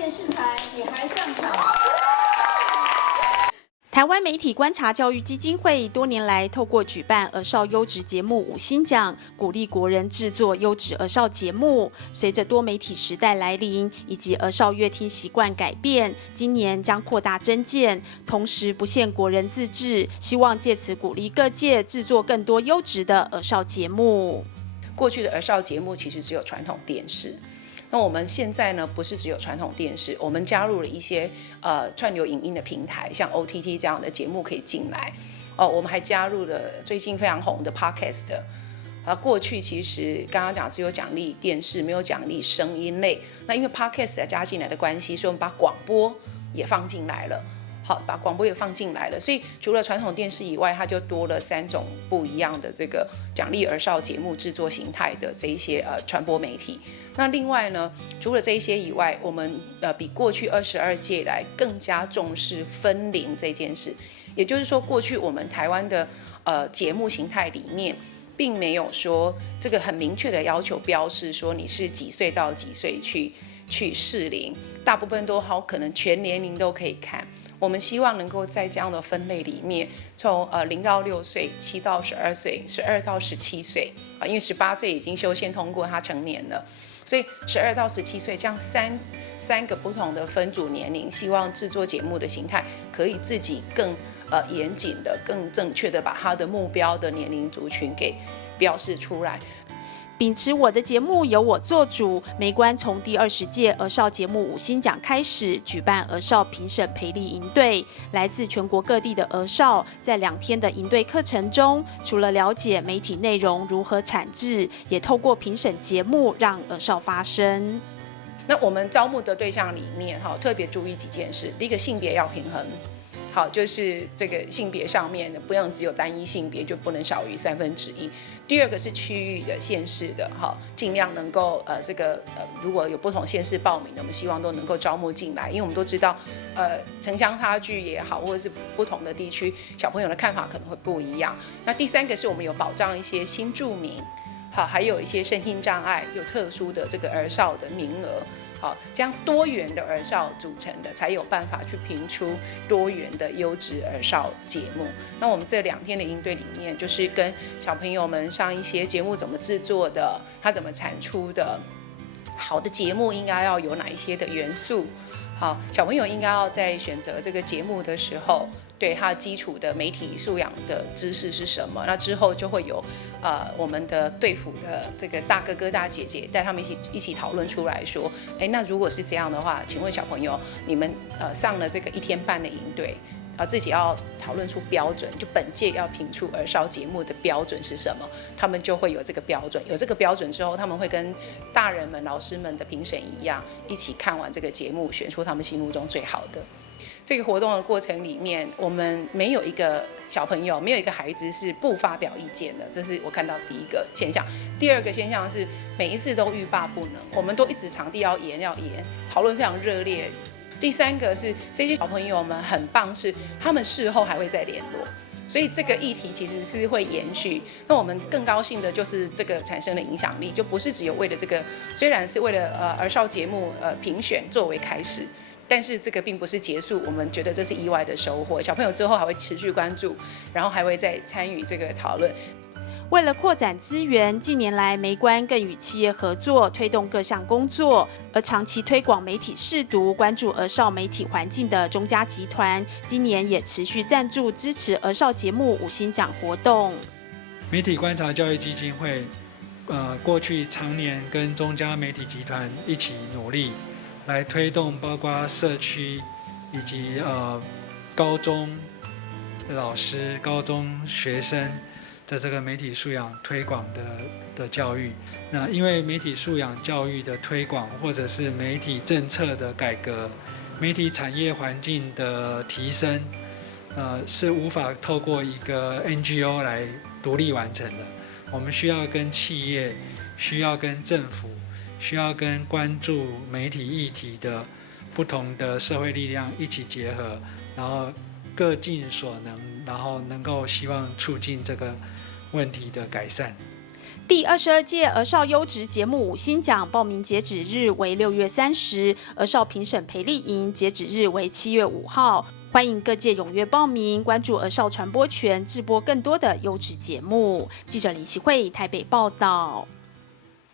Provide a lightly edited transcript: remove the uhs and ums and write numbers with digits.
电视台女孩上场。台湾媒体观察教育基金会多年来透过举办儿少优质节目五星奖，鼓励国人制作优质儿少节目。随着多媒体时代来临，以及儿少阅听习惯改变，今年将扩大征件，同时不限国人自制，希望借此鼓励各界制作更多优质的儿少节目。过去的儿少节目其实只有传统电视。那我们现在呢，不是只有传统电视，我们加入了一些串流影音的平台，像 OTT 这样的节目可以进来。我们还加入了最近非常红的 Podcast。过去其实刚刚讲只有奖励电视，没有奖励声音类。那因为 Podcast 加进来的关系，所以我们把广播也放进来了。好，把广播也放进来了，所以除了传统电视以外，它就多了3种不一样的这个奖励儿少节目制作形态的这一些传播媒体。那另外呢，除了这一些以外，我们比过去22届以来更加重视分龄这件事。也就是说，过去我们台湾的节目形态里面，并没有说这个很明确的要求标示说你是几岁到几岁去适龄，大部分都好可能全年龄都可以看。我们希望能够在这样的分类里面，从0到6岁、7到12岁、12到17岁因为18岁已经修宪通过，他成年了，所以12到17岁这样三个不同的分组年龄，希望制作节目的形态可以自己更严谨的、更正确的把他的目标的年龄族群给标示出来。秉持我的节目由我做主，媒观从第20届儿少节目五星奖开始举办儿少评审培力营队，来自全国各地的儿少在2天的营队课程中，除了了解媒体内容如何产制，也透过评审节目让儿少发声。那我们招募的对象里面，特别注意几件事。第一个，性别要平衡。好，就是这个性别上面不能只有单一性别，就不能少于1/3。第二个是区域的、县市的，尽量能够如果有不同县市报名的，我们希望都能够招募进来，因为我们都知道，城乡差距也好，或者是不同的地区小朋友的看法可能会不一样。那第3个是我们有保障一些新住民，好，还有一些身心障碍有特殊的这个儿少的名额。好，这样多元的儿少组成的，才有办法去评出多元的优质儿少节目。那我们这2天的营队里面，就是跟小朋友们上一些节目怎么制作的，它怎么产出的，好的节目应该要有哪一些的元素。好，小朋友应该要在选择这个节目的时候，对他基础的媒体素养的知识是什么？那之后就会有我们的队辅的这个大哥哥大姐姐带他们一起讨论出来说，那如果是这样的话，请问小朋友，你们上了这个1天半的营队，自己要讨论出标准，就本届要评出儿少节目的标准是什么？他们就会有这个标准，有这个标准之后，他们会跟大人们、老师们的评审一样，一起看完这个节目，选出他们心目中最好的。这个活动的过程里面，我们没有一个小朋友，没有一个孩子是不发表意见的，这是我看到第一个现象。第二个现象是每一次都欲罢不能，我们都一直场地要延，讨论非常热烈。第3个是这些小朋友们很棒，是他们事后还会再联络，所以这个议题其实是会延续。那我们更高兴的就是这个产生的影响力，就不是只有为了这个，虽然是为了儿少节目评选作为开始，但是这个并不是结束，我们觉得这是意外的收获。小朋友之后还会持续关注，然后还会再参与这个讨论。为了扩展资源，近年来媒观更与企业合作，推动各项工作。而长期推广媒体识读、关注儿少媒体环境的中嘉集团，今年也持续赞助支持儿少节目五星奖活动。媒体观察教育基金会，过去常年跟中嘉媒体集团一起努力，来推动包括社区以及高中老师、高中学生的这个媒体素养推广的教育。那因为媒体素养教育的推广，或者是媒体政策的改革、媒体产业环境的提升，是无法透过一个 NGO 来独立完成的。我们需要跟企业、需要跟政府、需要跟关注媒体议题的不同的社会力量一起结合，然后各尽所能，然后能够希望促进这个问题的改善。第22届儿少优质节目5星奖报名截止日为6月30，儿少评审培力营截止日为7月5号。欢迎各界踊跃报名，关注儿少传播权，制播更多的优质节目。记者林希慧台北报道。